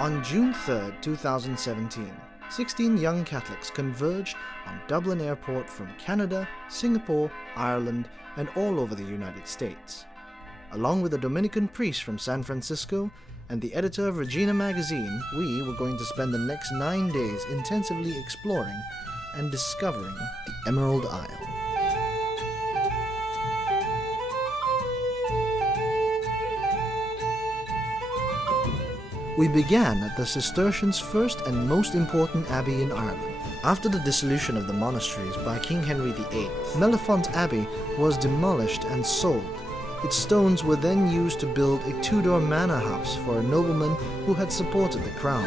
On June 3, 2017, 16 young Catholics converged on Dublin Airport from Canada, Singapore, Ireland, and all over the United States. Along with a Dominican priest from San Francisco and the editor of Regina Magazine, we were going to spend the next 9 days intensively exploring and discovering the Emerald Isle. We began at the Cistercians' first and most important abbey in Ireland. After the dissolution of the monasteries by King Henry VIII, Mellifont Abbey was demolished and sold. Its stones were then used to build a Tudor manor house for a nobleman who had supported the crown.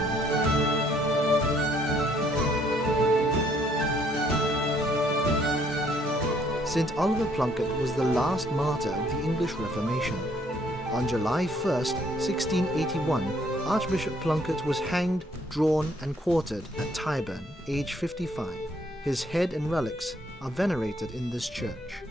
St. Oliver Plunkett was the last martyr of the English Reformation. On July 1st, 1681, Archbishop Plunkett was hanged, drawn and quartered at Tyburn, age 55. His head and relics are venerated in this church.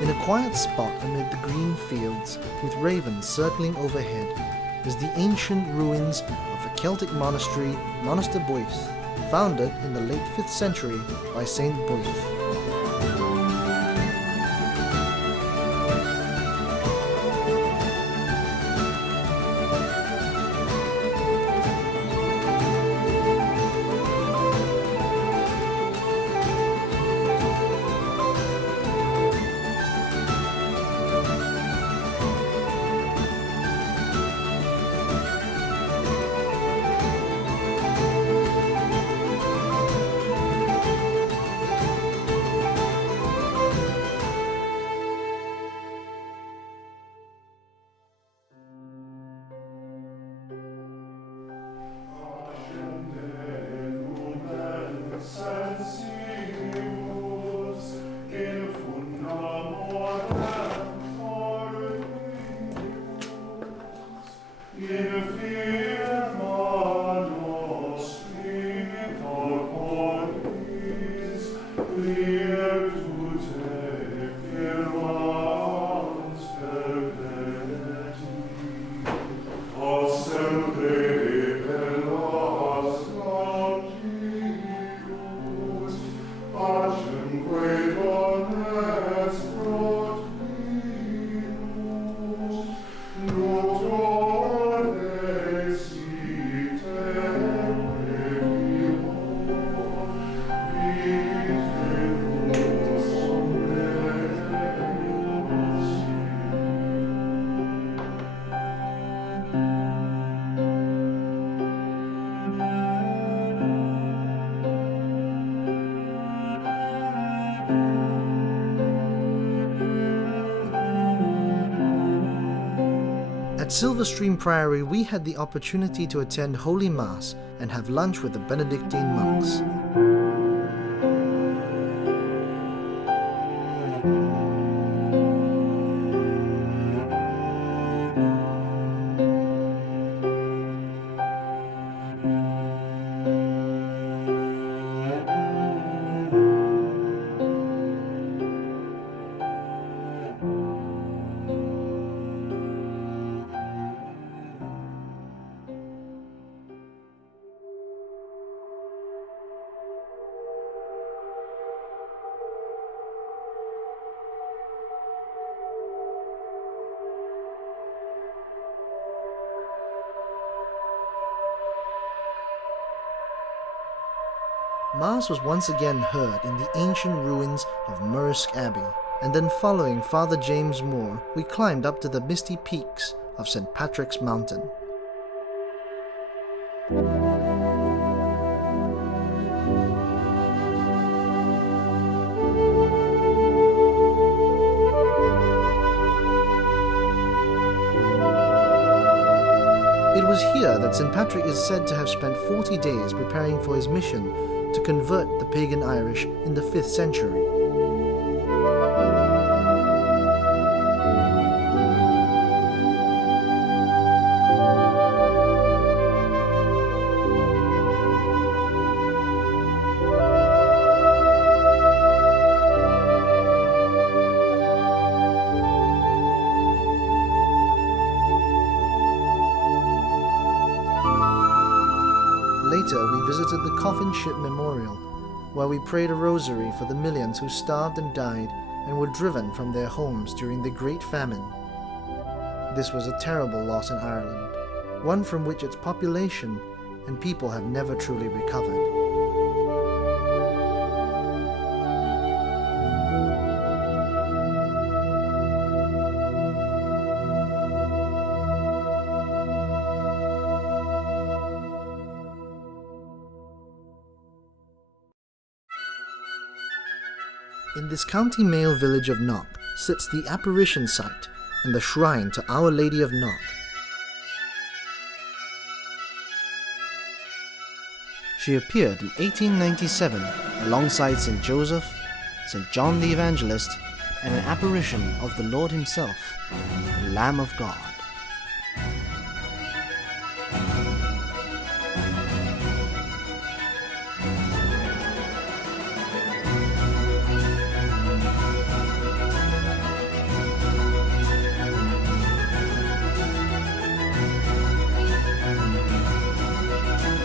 In a quiet spot amid the green fields, with ravens circling overhead, is the ancient ruins of a Celtic monastery, Monaster Boyce, founded in the late 5th century by Saint Boyce. At Silverstream Priory, we had the opportunity to attend Holy Mass and have lunch with the Benedictine monks. Mass was once again heard in the ancient ruins of Murrisk Abbey, and then following Father James Moore, we climbed up to the misty peaks of St. Patrick's Mountain. It was here that St. Patrick is said to have spent 40 days preparing for his mission to convert the pagan Irish in the 5th century. later, we visited the Coffin Ship Memorial, where we prayed a rosary for the millions who starved and died and were driven from their homes during the Great Famine. This was a terrible loss in Ireland, one from which its population and people have never truly recovered. In this County Mayo village of Knock sits the apparition site and the shrine to Our Lady of Knock. She appeared in 1897 alongside St. Joseph, St. John the Evangelist, and an apparition of the Lord himself, the Lamb of God.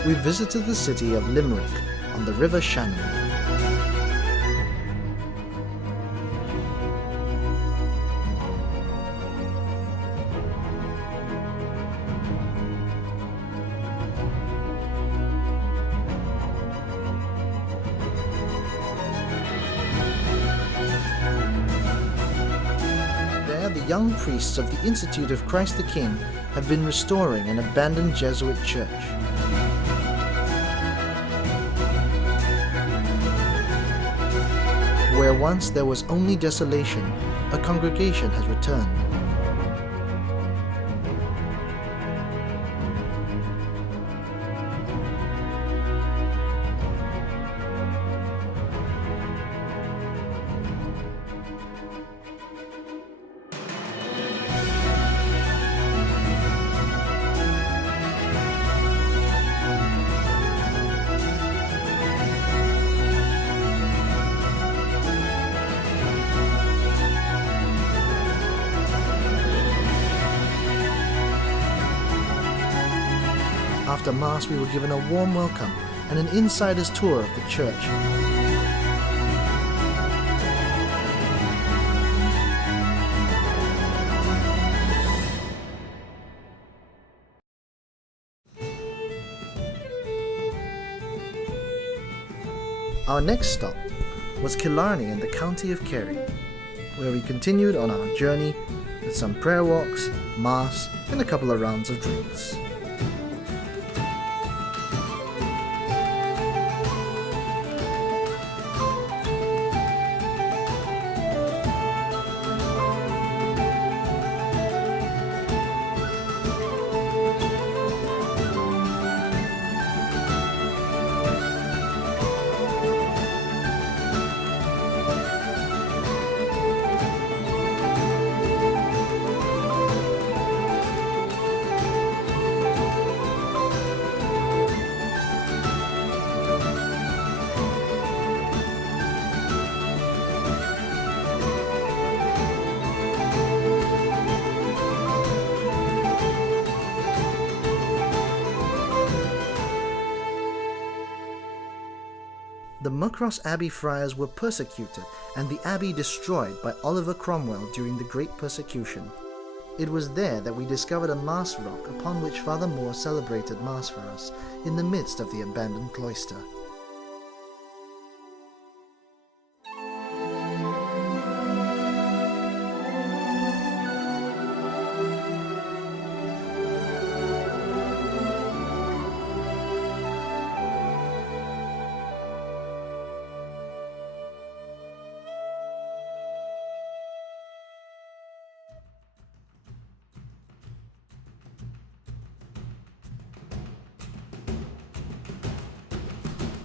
We visited the city of Limerick on the River Shannon. There, the young priests of the Institute of Christ the King have been restoring an abandoned Jesuit church. Where once there was only desolation, a congregation has returned. After Mass, we were given a warm welcome and an insider's tour of the church. Our next stop was Killarney in the county of Kerry, where we continued on our journey with some prayer walks, Mass, and a couple of rounds of drinks. The Muckross Abbey friars were persecuted and the abbey destroyed by Oliver Cromwell during the Great Persecution. It was there that we discovered a Mass rock upon which Father Moore celebrated Mass for us in the midst of the abandoned cloister.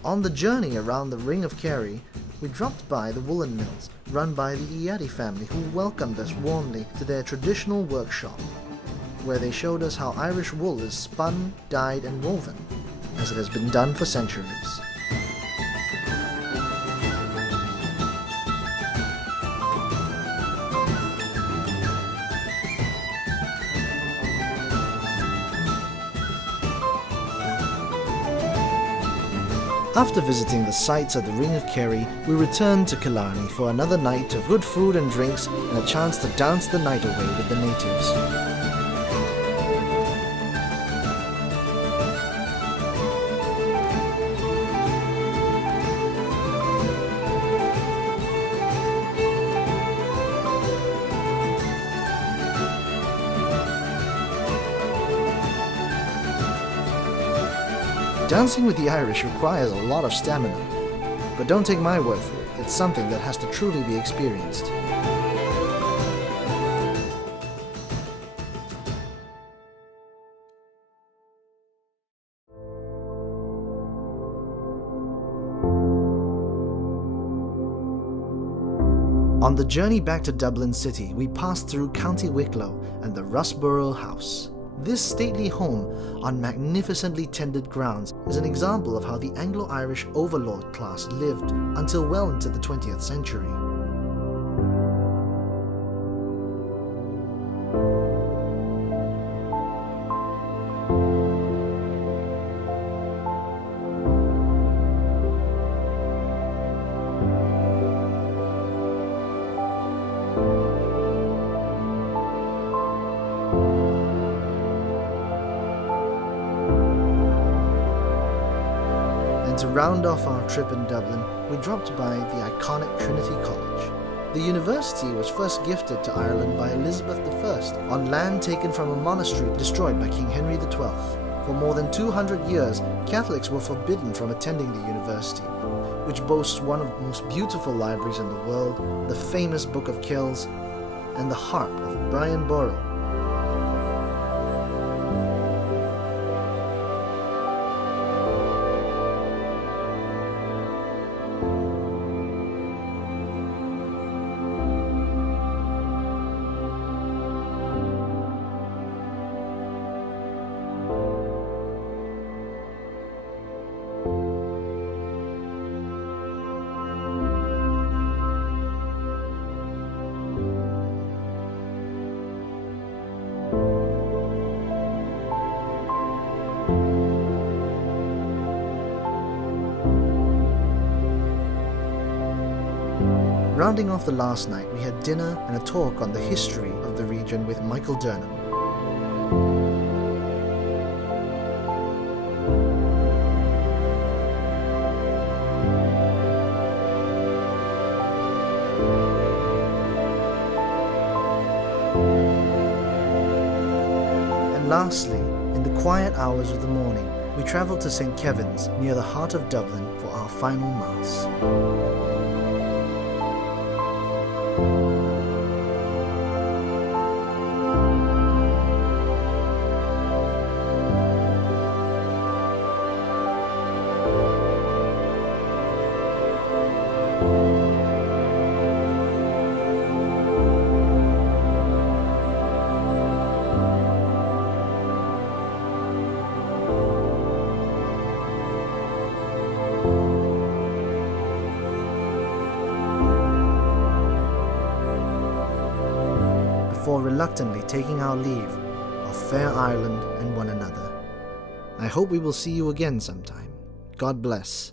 On the journey around the Ring of Kerry, we dropped by the woolen mills run by the Iati family, who welcomed us warmly to their traditional workshop, where they showed us how Irish wool is spun, dyed and woven, as it has been done for centuries. After visiting the sights of the Ring of Kerry, we returned to Killarney for another night of good food and drinks and a chance to dance the night away with the natives. Dancing with the Irish requires a lot of stamina, but don't take my word for it, it's something that has to truly be experienced. On the journey back to Dublin City, we passed through County Wicklow and the Rusborough House. This stately home on magnificently tended grounds is an example of how the Anglo-Irish overlord class lived until well into the 20th century. To round off our trip in Dublin, we dropped by the iconic Trinity College. The university was first gifted to Ireland by Elizabeth I on land taken from a monastery destroyed by King Henry XII. For more than 200 years, Catholics were forbidden from attending the university, which boasts one of the most beautiful libraries in the world, the famous Book of Kells, and the harp of Brian Boru. Rounding off the last night, we had dinner and a talk on the history of the region with Michael Durnham. And lastly, in the quiet hours of the morning, we travelled to St. Kevin's near the heart of Dublin for our final Mass. Before reluctantly taking our leave of fair Ireland and one another. I hope we will see you again sometime. God bless.